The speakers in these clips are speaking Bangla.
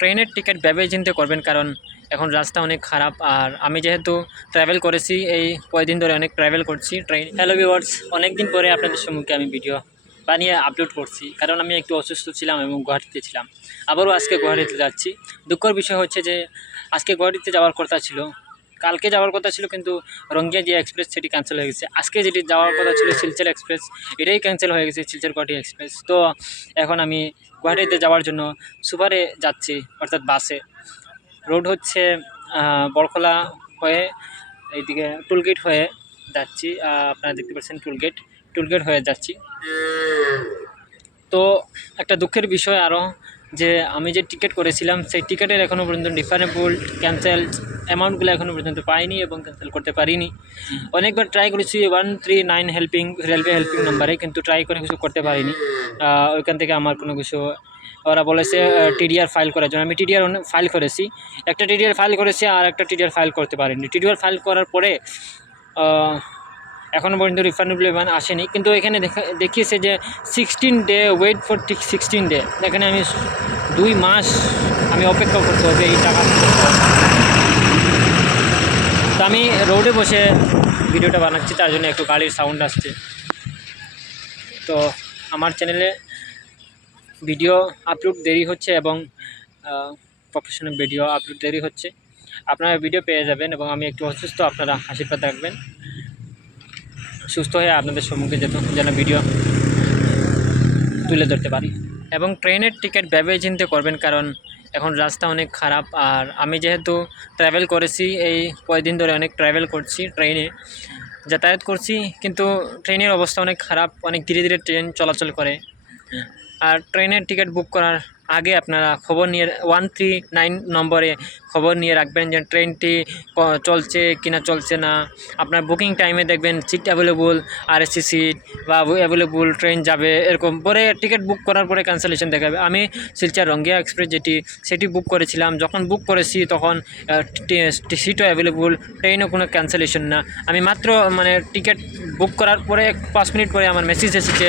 ট্রেনের টিকিট ভেবে চিন্তে করবেন, কারণ এখন রাস্তা অনেক খারাপ। আর আমি যেহেতু ট্রাভেল করেছি, এই কয়েকদিন ধরে অনেক ট্রাভেল করছি ট্রেন। হ্যালো ভিউয়ার্স, অনেক দিন পরে আপনাদের সম্মুখে আমি ভিডিও বানিয়ে আপলোড করছি, কারণ আমি একটু অসুস্থ ছিলাম এবং গুয়াহাটিতে ছিলাম। আবারও আজকে গুয়াহাটিতে যাচ্ছি। দুঃখের বিষয় হচ্ছে যে আজকে গুয়াহাটিতে যাওয়ার কথা ছিল, কালকে যাওয়ার কথা ছিল, কিন্তু রঙ্গিয়া যে এক্সপ্রেস সেটি ক্যান্সেল হয়ে গেছে। আজকে যেটি যাওয়ার কথা ছিল শিলচর এক্সপ্রেস, এটাই ক্যান্সেল হয়ে গেছে, শিলচর গুয়াহাটি এক্সপ্রেস। তো এখন আমি গুয়াহাটিতে যাওয়ার জন্য সুপারে যাচ্ছি, অর্থাৎ বাসে। রোড হচ্ছে বড়খলা হয়ে এইদিকে টুলগেট হয়ে যাচ্ছি। আপনারা দেখতে পাচ্ছেন টুলগেট হয়ে যাচ্ছি। তো একটা দুঃখের বিষয় আরও, যে আমি যে টিকিট করেছিলাম সেই টিকিটের এখনও পর্যন্ত রিফান্ডেবল ক্যান্সেল অ্যামাউন্টগুলো এখনও পর্যন্ত পাইনি এবং ক্যান্সেল করতে পারিনি। অনেকবার ট্রাই করেছি 139 হেল্পিং রেলওয়ে হেল্পিং নাম্বারে, কিন্তু ট্রাই করে কিছু করতে পারিনি। ওইখান থেকে আমার কোনো কিছু ওরা বলেছে টিডিআর ফাইল করার জন্য। আমি টিডিআর ফাইল করেছি, একটা টিডিআর ফাইল করেছি আর একটা টিডিআর ফাইল করতে পারিনি। টিডিআর ফাইল করার পরে এখনও পর্যন্ত রিফান্ডেবল অ্যামাউন্ট আসেনি, কিন্তু এখানে দেখিয়েছে যে 16 ডে ওয়েট ফর 16 ডে। এখানে আমি 2 মাস আমি অপেক্ষা করতে হবে এই টাকা। তো আমি রোডে বসে ভিডিওটা বানাচ্ছি, তার জন্য একটু গাড়ির সাউন্ড আসছে। তো আমার চ্যানেলে ভিডিও আপলোড দেরি হচ্ছে এবং প্রফেশনাল ভিডিও আপলোড দেরি হচ্ছে। আপনারা ভিডিও পেয়ে যাবেন এবং আমি একটু অসুস্থ, আপনারা আশীর্বাদ রাখবেন সুস্থ হয়ে আপনাদের সম্মুখে যেন ভিডিও তুলে ধরতে পারি। এবং ট্রেনের টিকিট ভেবে চিন্তে করবেন, কারণ এখন রাস্তা অনেক খারাপ। আর আমি যেহেতু ট্রাভেল করেছি, এই কয়েকদিন ধরে অনেক ট্রাভেল করছি, ট্রেনে যাতায়াত করছি, কিন্তু ট্রেনের অবস্থা অনেক খারাপ, অনেক ধীরে ধীরে ট্রেন চলাচল করে। আর ট্রেনের টিকিট বুক করার আগে আপনারা খবর নিয়ে 139 নম্বরে খবর নিয়ে রাখবেন যে ট্রেনটি চলছে কিনা চলছে না। আপনার বুকিং টাইমে দেখবেন সিট অ্যাভেলেবল, আরএসসি সিট বা অ্যাভেলেবল ট্রেন যাবে, এরকম পরে টিকিট বুক করার পরে ক্যান্সেলেশন দেখাবে। আমি শিলচর রঙ্গিয়া এক্সপ্রেস সেটি বুক করেছিলাম, যখন বুক করেছি তখন সিটও অ্যাভেলেবল, ট্রেনও কোনো ক্যান্সেলেশন না। আমি মাত্র টিকিট বুক করার পরে 5 মিনিট পরে আমার মেসেজ এসেছে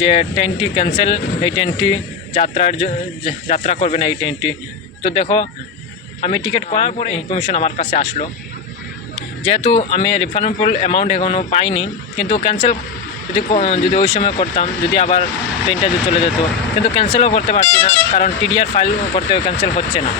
যে ট্রেনটি ক্যান্সেল, এই ট্রেনটি যাত্রা করবে না এই ট্রেনটি। তো দেখো, আমি টিকিট করার পরে ইনফরমেশন আমার কাছে আসলো, যেহেতু আমি রিফান্ডেবল অ্যামাউন্ট এখনও পাইনি, কিন্তু ক্যান্সেল যদি ওই সময় করতাম, যদি আবার ট্রেনটা চলে যেত, কিন্তু ক্যান্সেলও করতে পারছি না, কারণ টিডিআর ফাইল করতে ক্যান্সেল হচ্ছে না।